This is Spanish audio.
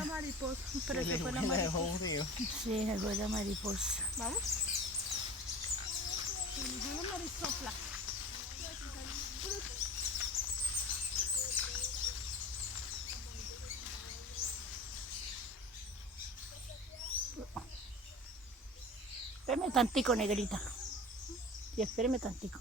la mariposa. Pero se fue la mariposa. Sí, se fue la mariposa. ¿Vamos? Se fue la marisopla. Espérame tantico, negrita. Sí, espérame tantico.